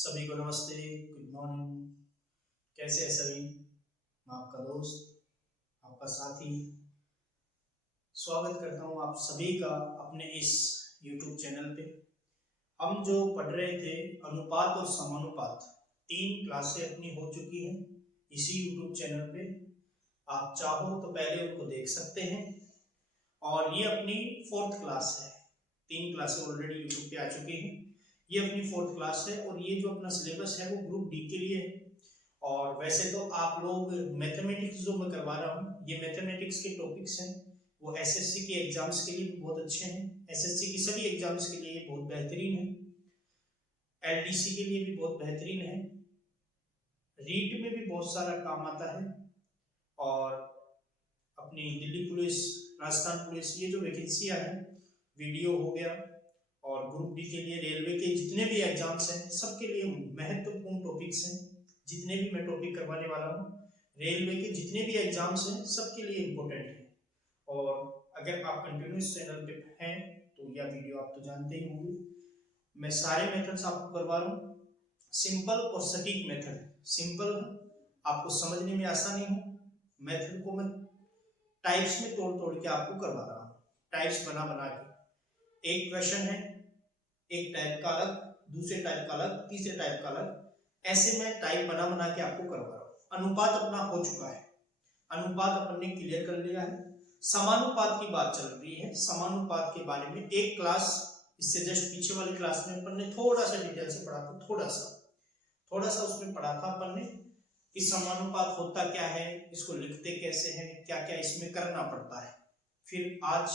सभी को नमस्ते, गुड मॉर्निंग। कैसे हैं सभी? मैं आपका दोस्त, आपका साथी स्वागत करता हूं आप सभी का अपने इस YouTube चैनल पे। हम जो पढ़ रहे थे अनुपात और समानुपात, 3 क्लासें अपनी हो चुकी हैं इसी YouTube चैनल पे। आप चाहो तो पहले उनको देख सकते हैं और ये अपनी 4th क्लास है। 3 क्लासें ऑलरेडी YouTube पे आ चुकी हैं, ये अपनी 4th क्लास है और ये जो अपना सिलेबस है वो ग्रुप डी के लिए है। और वैसे तो आप लोग मैथमेटिक्स जो मैं करवा रहा हूँ, ये मैथमेटिक्स के टॉपिक्स हैं, वो एसएससी के एग्जाम्स के लिए भी बहुत अच्छे हैं। एसएससी की सभी एग्जाम्स के लिए ये बहुत बेहतरीन है, एलडीसी के लिए भी बहुत बेहतरीन है, रीट में भी बहुत सारा काम आता है। और अपनी दिल्ली पुलिस, राजस्थान पुलिस, ये जो वैकेंसियाँ हैं, वीडियो हो गया, और ग्रुप डी के लिए रेलवे के जितने भी एग्जाम्स हैं सबके लिए महत्वपूर्ण टॉपिक्स हैं। जितने भी मैं टॉपिक करवाने वाला हूँ, रेलवे के जितने भी एग्जाम्स हैं सबके लिए इम्पोर्टेंट है। और अगर आप कंटिन्यूस चैनल पे हैं तो यह वीडियो आप तो जानते ही होंगे, मैं सारे मेथड्स आपको करवा रहा हूँ, सिंपल और सटीक मेथड। सिंपल आपको समझने में आसानी हो, मेथड को मैं टाइप्स में तोड़ तोड़ के आपको करवा रहा हूँ, टाइप्स बना बना के। एक क्वेश्चन है, एक टाइप का अलग, दूसरे टाइप का अलग, तीसरे टाइप का अलग, ऐसे मैं टाइप बना बना के आपको करवा रहा हूँ। अनुपात अपना हो चुका है, अनुपात अपन ने क्लियर कर लिया है। समानुपात की बात चल रही है। समानुपात के बारे में एक क्लास इससे जस्ट पीछे वाली क्लास में अपन ने थोड़ा सा डिटेल से पढ़ा था, थोड़ा सा उसमें पढ़ा था अपन ने कि समानुपात होता क्या है, इसको लिखते कैसे हैं, क्या क्या इसमें करना पड़ता है। फिर आज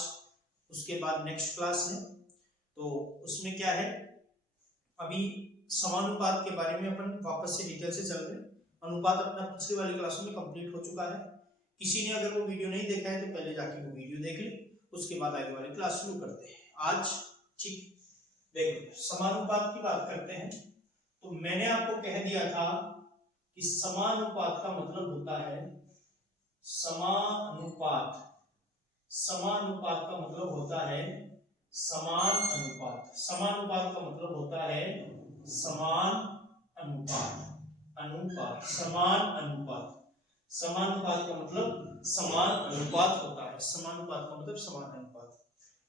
उसके बाद नेक्स्ट क्लास है तो उसमें क्या है, अभी समानुपात के बारे में अपन वापस से डिटेल से चल रहे हैं। अनुपात अपना पिछली वाली क्लासों में कंप्लीट हो चुका है। किसी ने अगर वो वीडियो नहीं देखा है तो पहले जाके वो वीडियो देख ले, उसके बाद आगे वाली क्लास शुरू करते हैं आज। ठीक, देखो समानुपात की बात करते हैं। तो मैंने आपको कह दिया था कि समानुपात का मतलब होता है समानुपात। समानुपात का मतलब होता है समान अनुपात। समानुपात का मतलब होता है समान अनुपात। अनुपात, समान अनुपात। समानुपात का मतलब समान अनुपात होता है। समानुपात का मतलब समान अनुपात।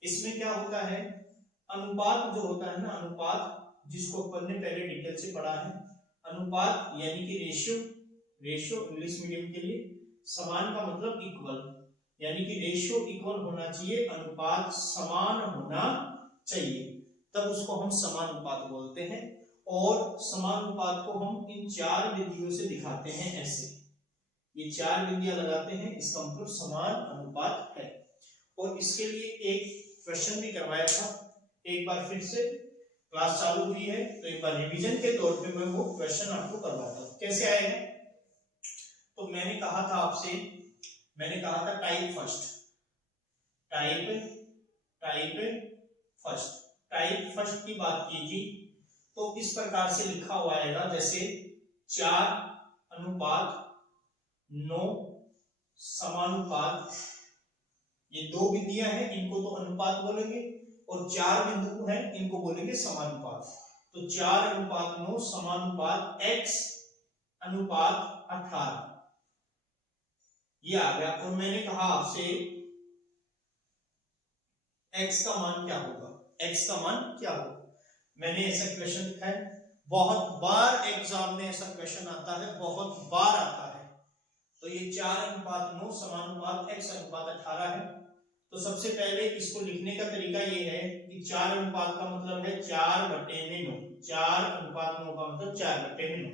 इसमें क्या होता है, अनुपात जो होता है ना, अनुपात जिसको अपन ने पहले डिटेल से पढ़ा है, अनुपात यानी कि रेशियो, रेशियो इंग्लिश मीडियम के लिए। समान का मतलब इक्वल, यानी कि रेशियो इक्वल होना चाहिए, अनुपात समान होना चाहिए, तब उसको हम समानुपात बोलते हैं। और समानुपात को हम इन 4 बिंदुओं से दिखाते हैं, ऐसे ये 4 बिंदियां लगाते हैं, इसका मतलब समान अनुपात है। और इसके लिए एक क्वेश्चन भी करवाया था, एक बार फिर से क्लास चालू हुई है तो एक बार रिवीजन के तौर पे मैं वो क्वेश्चन आपको करवाता हूँ। कैसे आएगा, तो मैंने कहा था आपसे, मैंने कहा था type first, type first, type first की बात की थी तो इस प्रकार से लिखा हुआ आएगा, जैसे 4:9 समानुपात। ये 2 बिंदियां हैं, इनको तो अनुपात बोलेंगे, और 4 बिंदु हैं, इनको बोलेंगे समानुपात। तो 4:9 समानुपात x अनुपात 18, ये आ गया। और मैंने कहा आपसे x का मान क्या होगा, x का मान क्या होगा। मैंने ऐसा क्वेश्चन लिखा है, बहुत बार एग्जाम में ऐसा क्वेश्चन आता है, बहुत बार आता है। तो ये 4:9 समानुपात x अनुपात 18 है। तो सबसे पहले इसको लिखने का तरीका ये है कि 4 अनुपात का मतलब है 4/9, 4:9 का मतलब 4/9,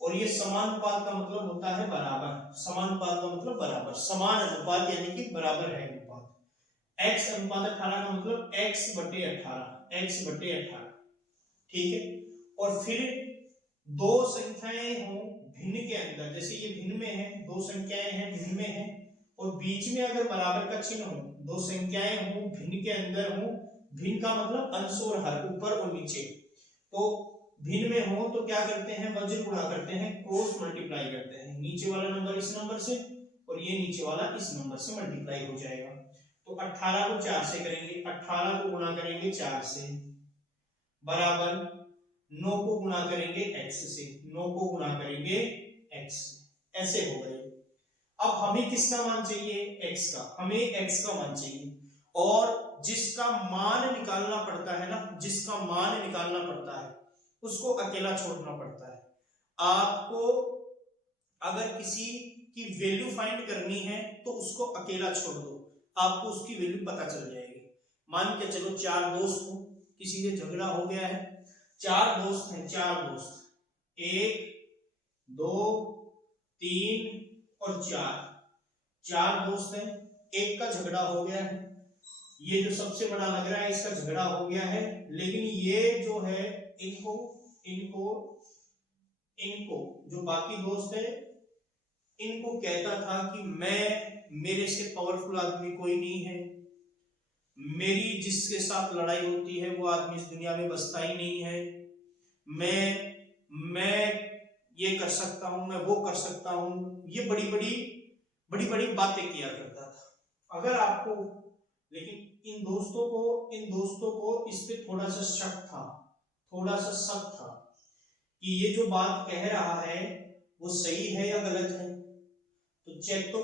और ये समानुपात का मतलब होता है बराबर। समानुपात का मतलब बराबर, समान अनुपात यानी कि बराबर है अनुपात। x अनुपात 18 का मतलब x/18, x/18, ठीक है। और फिर दो संख्याएं हो भिन्न के अंदर, जैसे ये भिन्न में है, दो संख्याएं हैं भिन्न में है, और बीच में अगर बराबर का चिन्ह हो, दो संख्याएं हो भिन्न के अंदर हो, भिन्न का मतलब अंश और हर, ऊपर और नीचे, तो भिन्न में हो तो क्या करते हैं, वज्र गुणा करते हैं, क्रॉस मल्टीप्लाई करते हैं, नीचे वाला नंबर इस नंबर से और ये नीचे वाला इस नंबर से मल्टीप्लाई हो जाएगा। तो 18 को 4 से करेंगे, 18 को गुणा करेंगे 4 से, बराबर 9 को गुणा करेंगे x से, 9 को गुणा करेंगे x से, ऐसे हो गए। अब हमें किसका मान चाहिए? x का, हमें x का मान चाहिए। और जिसका मान निकालना पड़ता है ना, जिसका मान निकालना पड़ता है उसको अकेला छोड़ना पड़ता है। आपको अगर किसी की वैल्यू फाइंड करनी है तो उसको अकेला छोड़ दो, आपको उसकी वैल्यू पता चल जाएगी। मान के चलो 4 दोस्त हो, किसी से झगड़ा हो गया है, 4 दोस्त हैं, 4 दोस्त, 1 2 3 और 4 दोस्त हैं। एक का झगड़ा हो गया है, ये जो सबसे बड़ा लग रहा है इसका झगड़ा हो गया है, लेकिन ये जो है इनको इनको इनको जो बाकी दोस्त है इनको कहता था कि मेरे से पावरफुल आदमी कोई नहीं है, मेरी जिसके साथ लड़ाई होती है वो आदमी इस दुनिया में बसता ही नहीं है, मैं ये कर सकता हूं, मैं वो कर सकता हूं, ये बड़ी बड़ी बातें किया करता था। अगर आपको, लेकिन इन दोस्तों को इस पे थोड़ा सा शक था कि ये जो बात कह रहा है वो सही है या गलत है, तो चेक तो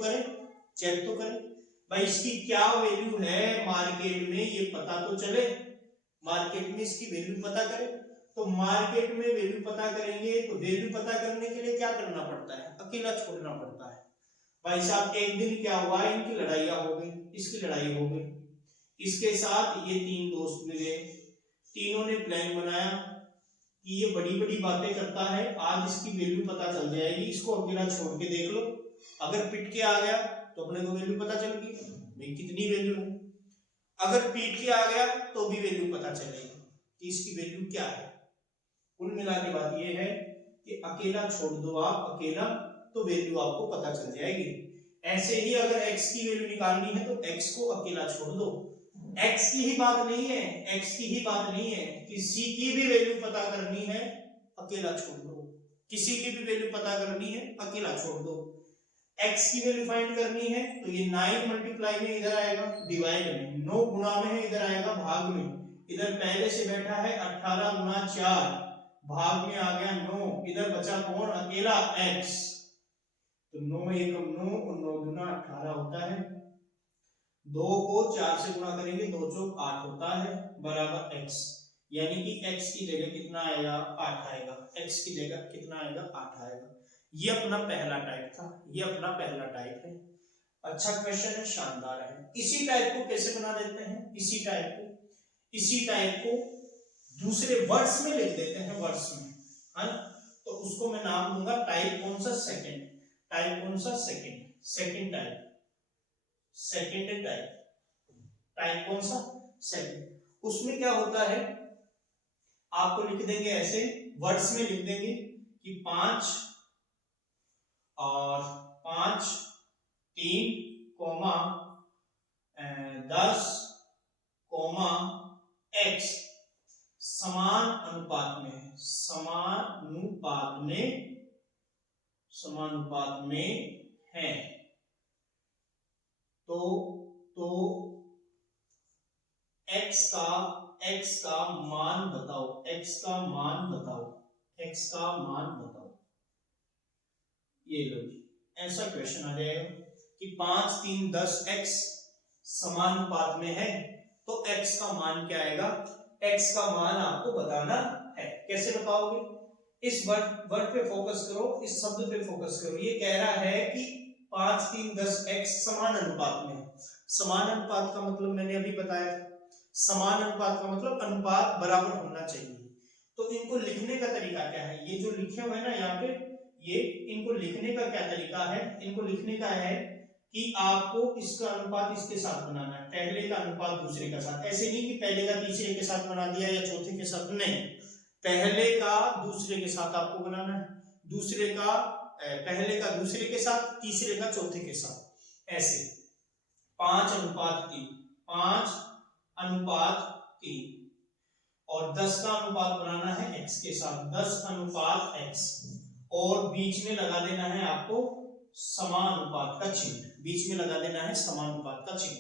करें भाई, इसकी क्या वैल्यू है मार्केट में ये पता तो चले, मार्केट में इसकी वैल्यू पता करें। तो मार्केट में वैल्यू पता करेंगे तो वैल्यू पता करने के लिए क्या करना पड़ता है? अकेला छोड़ना पड़ता है। भाई साहब एक दिन क्या हुआ, इनकी लड़ाइयां हो गई, इसकी लड़ाई हो गई, इसके साथ ये 3 दोस्त मिले, तीनों ने प्लान बनाया कि ये बड़ी बातें करता है, आज इसकी वैल्यू पता चल जाएगी, इसको अकेला छोड़ के देख लो, अगर पिट के आ गया तो अपने को वैल्यू पता चल गई भाई कितनी वैल्यू है, अगर पीट के आ गया तो भी वैल्यू पता चलेगी कि इसकी वैल्यू क्या है। कुल मिला के बात ये है कि अकेला छोड़ दो आप, अकेला, तो वैल्यू आपको पता चल जाएगी। ऐसे ही अगर x की वैल्यू निकालनी है तो x को अकेला छोड़ दो। x की ही बात नहीं है, किसी की भी वैल्यू पता करनी है अकेला छोड़ दो, किसी की भी वैल्यू पता करनी है अकेला छोड़ दो। x की वैल्यू फाइंड करनी है तो ये 9 मल्टीप्लाई में इधर आएगा, डिवाइड में 9 गुना में है, इधर आएगा भाग में, इधर पहले से बैठा है 18 गुना 4, भाग में आ गया 9, इधर बचा कौन? अकेला x, तो 9 एकम 9 और 9 गुना 18 होता है, 2 को 4 से गुणा करेंगे, 2 चौक 8 होता है, बराबर x, यानी कि x की जगह कितना आएगा? 8 आएगा, x की जगह कितना आएगा? 8 आएगा। ये अपना पहला टाइप है, अच्छा क्वेश्चन है, शानदार है। इसी टाइप को कैसे बना देते हैं? इसी टाइप को दूसरे वर्ड्स में लिख देते हैं, वर्ड्स में, है ना? तो उसको मैं नाम दूंगा टाइप कौन सा? सेकंड टाइप कौन सा? सेकंड। उसमें क्या होता है, आपको लिख देंगे ऐसे, वर्ड्स में लिख देंगे कि 5 और 5 3 कोमा 10 कोमा x समान अनुपात में है, तो x का मान बताओ, ये लो जी, ऐसा क्वेश्चन आ जाएगा कि 5 3 10 x समानुपात में है, तो x का मान क्या आएगा? x का मान आपको बताना है। कैसे बताओगे? इस वर्ड पे फोकस करो, इस शब्द पे फोकस करो। ये कह रहा है कि 5 3 10 x समान अनुपात में है। समान अनुपात का मतलब मैंने अभी बताया, समान अनुपात का मतलब अनुपात बराबर होना चाहिए। तो इनको लिखने का तरीका क्या है? ये जो लिखे हुए हैं ना यहाँ पे, ये इनको लिखने का क्या तरीका है? इनको लिखने का है कि आपको इसका अनुपात इसके साथ बनाना है, पहले का अनुपात दूसरे के साथ। ऐसे नहीं कि पहले का तीसरे के साथ बना दिया या चौथे के साथ, नहीं, पहले का दूसरे के साथ आपको बनाना है, पहले का दूसरे के साथ, तीसरे का चौथे के साथ, ऐसे 5 अनुपात 3 और 10 का अनुपात बनाना है x के साथ, 10 अनुपात x, और बीच में लगा देना है आपको समानुपात का चिन्ह, बीच में लगा देना है समानुपात का चिन्ह।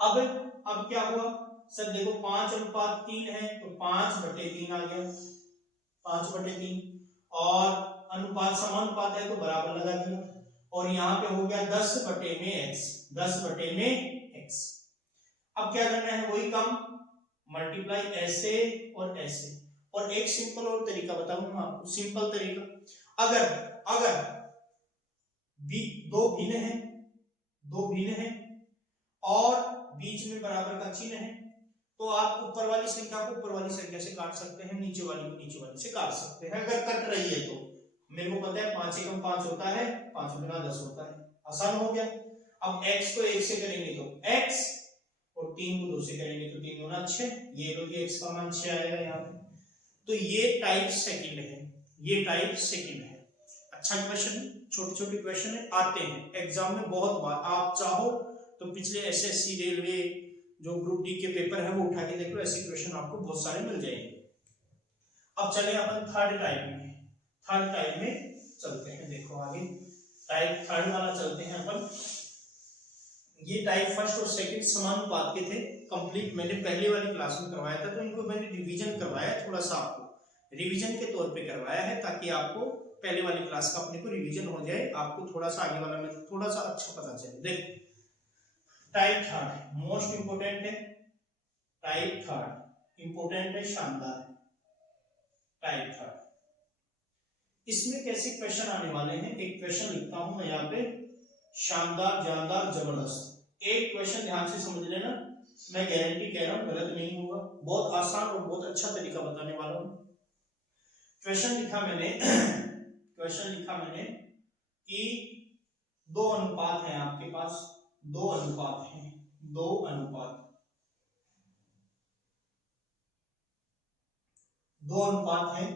अब क्या हुआ सर? देखो 5 अनुपात 3 है तो 5/3 आ गया, 5/3, और अनुपात समानुपात है तो बराबर लगा दिया, और यहाँ पे हो गया 10/x, 10/x। अब क्या करना है, वही काम, मल्टीप्लाई ऐसे और ऐसे। और एक सिंपल और तरीका बताऊंगा आपको, सिंपल तरीका, अगर अगर दो भिन्न है और बीच में बराबर का चिन्ह है, तो आप ऊपर वाली संख्या को ऊपर वाली संख्या से काट सकते हैं, नीचे वाली को नीचे वाली से काट सकते हैं। अगर कट रही है तो मेरे को पता है 5 एकम 5 होता है, 5 गुना 10 होता है, आसान हो गया। अब x को 1 से करेंगे तो x, और 3 को 2 से करेंगे तो 3 गुना 6, ये लो जी x का मान 6 आएगा यहाँ पे। तो ये टाइप सेकंड है, ये टाइप सेकंड है। अच्छा क्वेश्चन है, छोटे छोटे क्वेश्चन है, आते हैं एग्जाम में बहुत बार। आप चाहो तो पिछले एसएससी, रेलवे, जो ग्रुप डी के पेपर है वो उठा के देख लो, ऐसे क्वेश्चन आपको बहुत सारे मिल जाएंगे। अब चले अपन थर्ड टाइप में चलते हैं। देखो आगे टाइप थर्ड वाला चलते हैं अपन। ये टाइप फर्स्ट और सेकंड समानुपात के थे, कंप्लीट मैंने पहले वाली क्लास में करवाया था, तो इनको मैंने रिवीजन करवाया, थोड़ा सा आपको रिवीजन के तौर पे करवाया है, ताकि आपको पहले वाली क्लास का अपने को रिवीजन हो जाए, आपको थोड़ा सा आगे वाला में थोड़ा सा अच्छा पता चले। देखो टाइप थर्ड मोस्ट इंपोर्टेंट है, टाइप थर्ड इंपोर्टेंट है, शानदार है टाइप थर्ड। इसमें कैसे क्वेश्चन आने वाले हैं, एक क्वेश्चन लिखता हूं मैं यहाँ पे, शानदार, जानदार, जबरदस्त। एक क्वेश्चन ध्यान से समझ लेना, मैं गारंटी कह रहा हूं गलत नहीं होगा, बहुत आसान और बहुत अच्छा तरीका बताने वाला हूं। क्वेश्चन लिखा मैंने कि दो अनुपात हैं आपके पास, दो अनुपात हैं, दो अनुपात हैं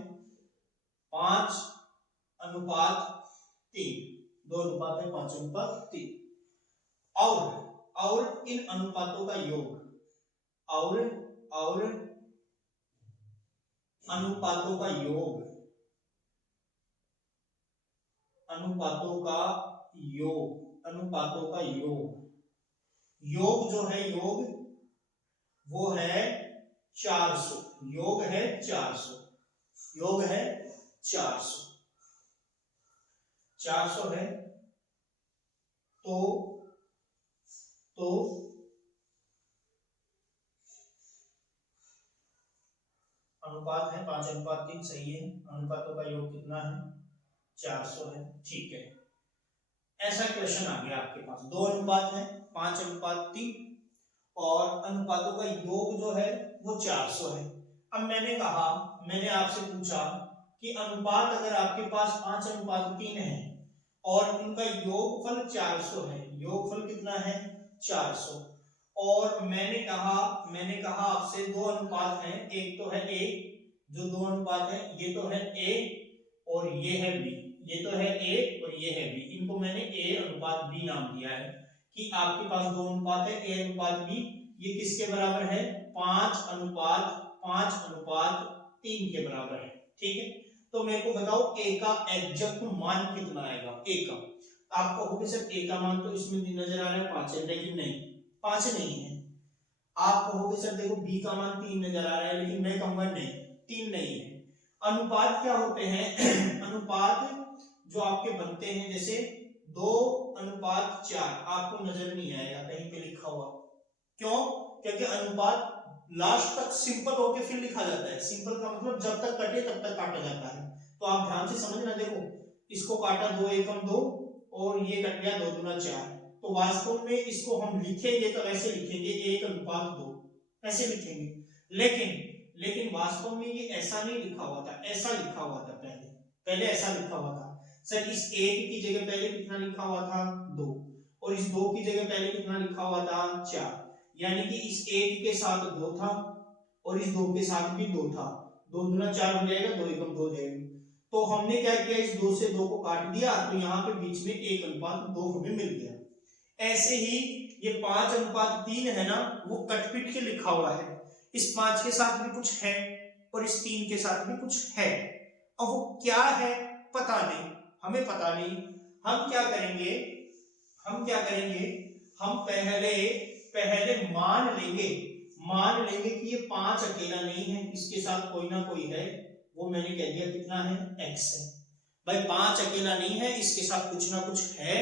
5/3, 5/3, और इन अनुपातों का योग, और अनुपातों का योग, योग जो है, वो है 400, योग है 400 है। तो अनुपात है 5/3, सही है, अनुपातों का योग कितना है, 400 है, ठीक है। ऐसा क्वेश्चन आ गया आपके पास, दो अनुपात है 5/3 और अनुपातों का योग जो है वो 400 है। अब मैंने आपसे पूछा कि अनुपात अगर आपके पास 5/3 है और उनका योगफल 400 है, योगफल कितना है 400, और मैंने कहा आपसे दो अनुपात हैं, एक तो है ए, जो दो अनुपात है ये तो है ए और ये है बी, ये तो है ए और ये है बी, इनको मैंने ए अनुपात बी नाम दिया है, कि आपके पास दो अनुपात है ए अनुपात बी, ये किसके बराबर है, 5/3 के बराबर है, ठीक है। तो मेरे को बताओ ए का एग्जैक्ट मान कितना आएगा, ए का, आप कहोगे सर ए का मान तो इसमें नजर आ रहा है 5 है, लेकिन नहीं 5 नहीं है। आप कहोगे सर देखो बी का मान 3 नजर आ रहा है, लेकिन मैं कहूंगा नहीं 3 नहीं है। अनुपात क्या होते हैं अनुपात जो आपके बनते हैं, जैसे 2/4 आपको नजर नहीं आएगा कहीं पे लिखा हुआ, क्यों, क्योंकि अनुपात लास्ट तक सिंपल होके फिर लिखा जाता है, सिंपल का मतलब जब तक कटे तब तक काटा जाता है। तो आप ध्यान से समझना, देखो इसको काटा 2 एकम 2 और ये कट गया 2 दूना 4, तो वास्तव में इसको हम लिखेंगे तो ऐसे लिखेंगे 1/2, ऐसे लिखेंगे, लेकिन वास्तव में ये ऐसा नहीं लिखा हुआ था, ऐसा लिखा हुआ था, पहले ऐसा लिखा हुआ था। सर इस 1 की जगह पहले कितना लिखा हुआ था 2, और इस 2 की जगह पहले कितना लिखा हुआ था 4, यानी कि इस 1 के साथ 2 था और इस 2 के साथ भी 2 था, 2 दूना 4 हो जाएगा, 2 एकम 2 हो जाएगा। तो हमने क्या किया, इस 2 से 2 को काट दिया, तो यहाँ पे बीच में 1/2 हमें मिल गया। ऐसे ही ये 5/3 है ना, वो कटपिट के लिखा हुआ है, इस 5 के साथ भी कुछ है और इस 3 के साथ भी कुछ है, अब वो क्या है पता नहीं, हमें पता नहीं। हम क्या करेंगे, हम पहले मान लेंगे कि ये 5 अकेला नहीं है, इसके साथ कोई ना कोई है, वो मैंने कह दिया कितना है, x है। भाई 5 अकेला नहीं है, इसके साथ कुछ ना कुछ है,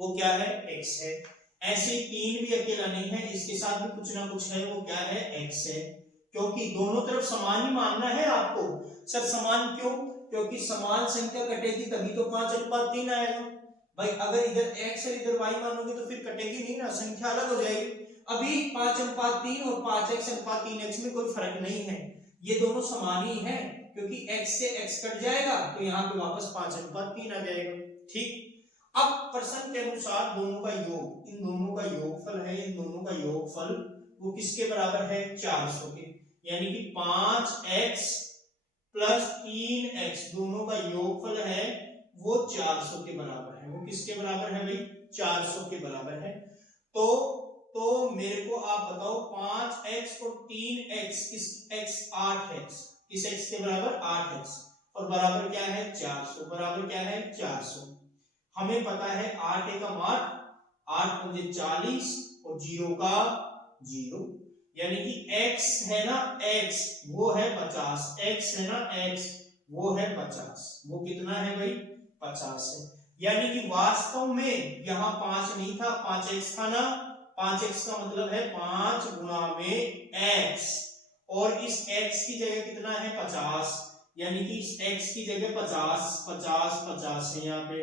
वो क्या है, x है। ऐसे 3 भी अकेला नहीं है, इसके साथ भी कुछ ना कुछ है, वो क्या है, x है। क्योंकि दोनों तरफ समान ही मानना है आपको। सर समान क्यों? क्योंकि समान संख्या कटेगी तभी तो 5:3 आएगा। भाई अगर इधर x और इधर y मानोगे तो फिर कटेगी नहीं ना, संख्या अलग हो जाएगी। अभी 5:3 और 5x/3x में कोई फर्क नहीं है, ये दोनों समान ही है, क्योंकि x से x कट जाएगा तो यहाँ पे वापस 5:3 आ जाएगा। ठीक, अब प्रश्न के अनुसार दोनों का योग, इन दोनों का योगफल है, इन दोनों का योगफल वो किसके बराबर है, 400 के। यानी कि 5x प्लस 3x दोनों का योगफल है वो 400 के बराबर है। वो किसके बराबर है भाई, 400 के बराबर है। तो मेरे को आप बताओ 5x और 3x किस x 8x किस x के बराबर, 8x, और बराबर क्या है, 400, बराबर क्या है, 400। हमें पता है 8 एकम 8, 8 पंजे 40 और 0 का 0, यानी कि x है ना, x वो है 50, x है ना, x वो है 50, वो कितना है भाई, 50 है। यानी कि वास्तव में यहाँ 5 नहीं था, 5x था ना, 5x का मतलब है 5 गुणा में x, और इस x की जगह कितना है, 50, यानी कि इस x की जगह 50 50 50 है यहाँ पे,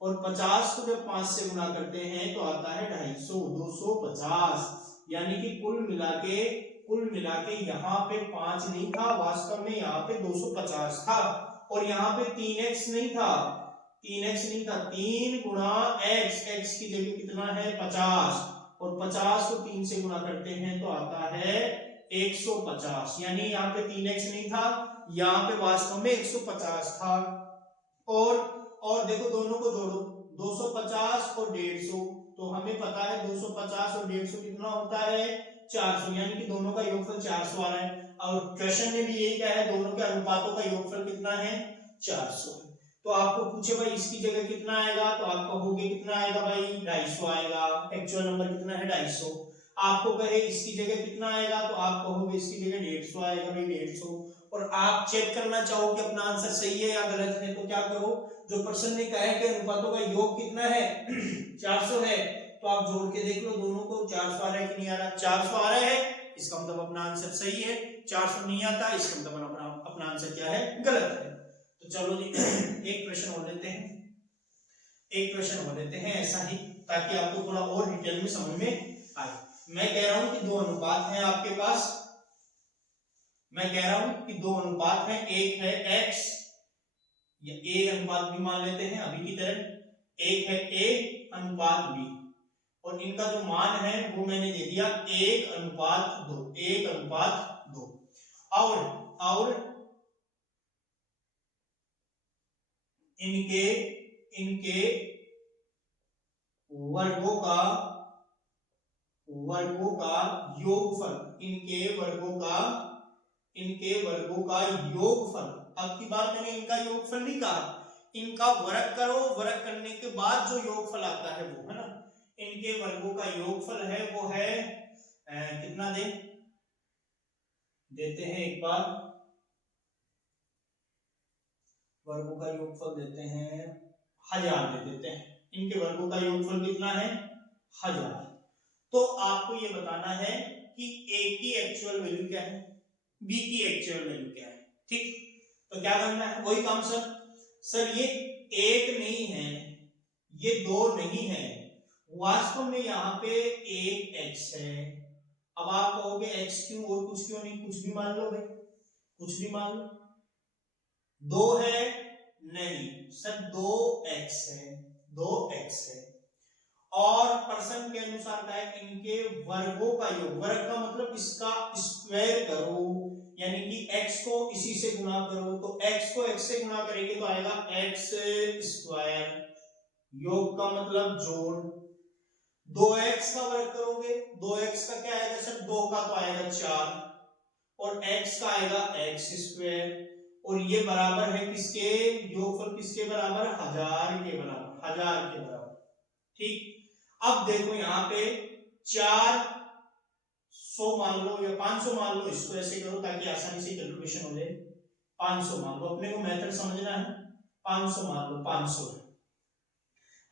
और 50 को जब 5 से गुणा करते हैं तो आता है 250, 250, यानी कि कुल मिला के यहाँ पे 5 नहीं था, वास्तव में यहाँ पे 250 था, और यहाँ पे 3x नहीं था, 3 गुणा x की जगह कितना है, 50, और 50 को 3 से गुणा करते हैं तो आता है 150, यानी यहाँ पे 3x नहीं था, यहाँ पे वास्तव में 150 था। और देखो दोनों को जोड़ो, 250 और 150, तो हमें पता है 250 और 150 कितना होता है, 400, यानी कि दोनों का योगफल 400 आ रहा है। और क्वेश्चन में भी यही क्या है, दोनों के अनुपातों का योगफल कितना है, 400 है। तो आपको पूछे भाई इसकी जगह कितना आएगा, तो आप कहोगे कितना आएगा भाई, 250 आएगा, एक्चुअल नंबर कितना है, 250। आपको कहे इसकी जगह कितना आएगा, तो आप कहोगे इसकी जगह 150 आएगा भाई, 150। और आप चेक करना चाहो कि अपना आंसर सही है या गलत है, तो क्या करो, जो प्रश्न ने कहा है कि अनुपातों का योग कितना है 400 है, तो आप जोड़ के देख लो दोनों को, 400 आ रहा है कि नहीं आ रहा, 400 आ रहा है, इसका मतलब अपना आंसर सही है। 400 नहीं आता, इसका मतलब अपना आंसर क्या है, गलत है। तो चलो जी एक प्रश्न और लेते हैं, एक प्रश्न और लेते हैं ऐसा ही, ताकि आपको थोड़ा और डिटेल में समझ में आए। मैं कह रहा हूं कि 2 अनुपात हैं आपके पास, मैं कह रहा हूं कि 2 अनुपात हैं, एक है x, या a अनुपात b मान लेते हैं अभी की तरह, एक है a अनुपात b, और इनका जो मान है वो मैंने दे दिया 1:2, 1:2। और इनके वर्गों का योगफल, इनके वर्गों का योगफल, अब की बार मैंने इनका योगफल नहीं कहा, इनका वर्ग करो, वर्ग करने के बाद जो योगफल आता है वो है ना, इनके वर्गों का योगफल है वो है कितना देते हैं एक बार, वर्गों का योगफल देते हैं 1000 दे देते हैं, इनके वर्गों का योगफल कितना है, 1000। तो आपको ये बताना है कि a की एक्चुअल वैल्यू क्या है, b की एक्चुअल वैल्यू क्या है। ठीक, तो क्या करना है, वही काम सर ये 1 नहीं है, ये 2 नहीं है, वास्तव में यहाँ पे 1x है। अब आप कहोगे x क्यों और कुछ क्यों नहीं, कुछ भी मान लो भाई, कुछ भी मान लो, 2 है नहीं सर, 2x है, 2x है, और प्रश्न के अनुसार क्या है, इनके वर्गों का योग, वर्ग का मतलब इसका स्क्वायर करो, यानी कि x को इसी से गुणा करो, तो x को x से गुणा करेंगे तो आएगा x स्क्वायर, योग का मतलब जोड़, 2x का वर्ग करोगे, 2x का क्या आएगा सर, 2 का तो आएगा 4, और x का आएगा x स्क्वायर, और ये बराबर है किसके, योगफल किसके बराबर, 1000 के बराबर, 1000 के बराबर। ठीक, अब देखो यहाँ पे 400 मान लो या 500 मान लो, इसको ऐसे करो ताकि आसानी से कैलकुलेशन हो जाए, 500 मान लो, अपने को मेथड समझना है। 500 मान लो, 500।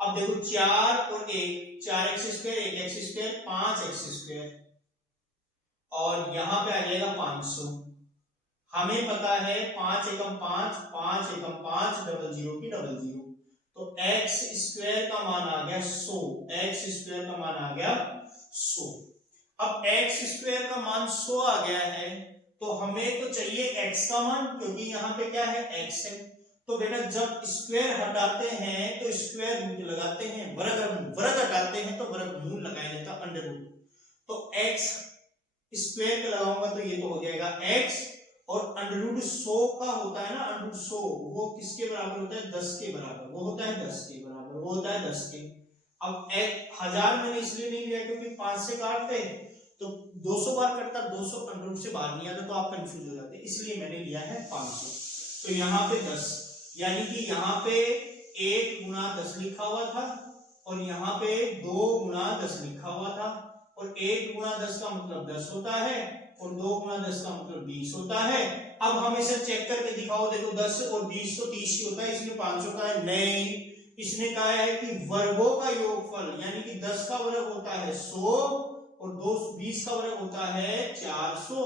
अब देखो 4 और 1, 4x², 1x², 5x², और यहां पे आ जाएगा 500। हमें पता है 5 एकम 5, 5 एकम 5, डबल जीरो की डबल जीरो, तो x² का मान आ गया 100, x² का मान आ गया 100। अब x² का मान 100 आ गया है, तो हमें तो चाहिए x का मान, क्योंकि यहाँ पे क्या है, x है। तो बेटा जब स्क्वायर हटाते हैं तो स्क्वायर रूट लगाते हैं, वर्ग हटाते हैं तो वर्गमूल लगाया जाता है, अंडर रूट। तो x स्क्वायर का लगाऊंगा तो ये तो हो जाएगा x, और अंडर रूट 100 का होता है ना, अंडर रूट 100 वो किसके बराबर होता है, 10 के बराबर, वो होता है 10 के बराबर, वो होता है 10 के। अब 1000 मैंने इसलिए नहीं लिया क्योंकि 5 से काटते तो 200 बार कटता, 200 अंडर रूट से बाहर नहीं आता तो आप कंफ्यूज हो जाते, इसलिए मैंने लिया है 500। तो यहाँ पे 10, यानी कि यहाँ पे 1 गुणा 10 लिखा हुआ था, और यहाँ पे 2 गुणा 10 लिखा हुआ था, और 1 गुणा 10 का मतलब 10 होता है, और 2 गुणा 10 का मतलब 20 होता है। अब हम इसे चेक करके दिखाओ, देखो 10 और 20 तो 30 ही होता है, इसमें 500 का है नहीं, इसने कहा है कि वर्गों का योगफल, यानी कि 10 का वर्ग होता है 100 और 20 का वर्ग होता है 400,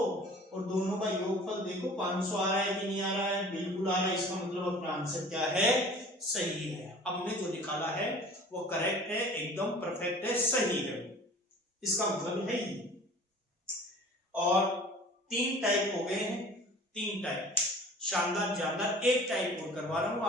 और दोनों का योगफल देखो 500 आ रहा है कि नहीं आ रहा है, बिल्कुल आ रहा है। इसका मतलब अपना आंसर क्या है, सही है। अब हमने जो निकाला है वो करेक्ट है, एकदम परफेक्ट है, सही है, इसका मतलब है ये। और 3 टाइप हो गए हैं, 3 टाइप, शानदार जानदार। एक टाइप और करवा रहा हूं आप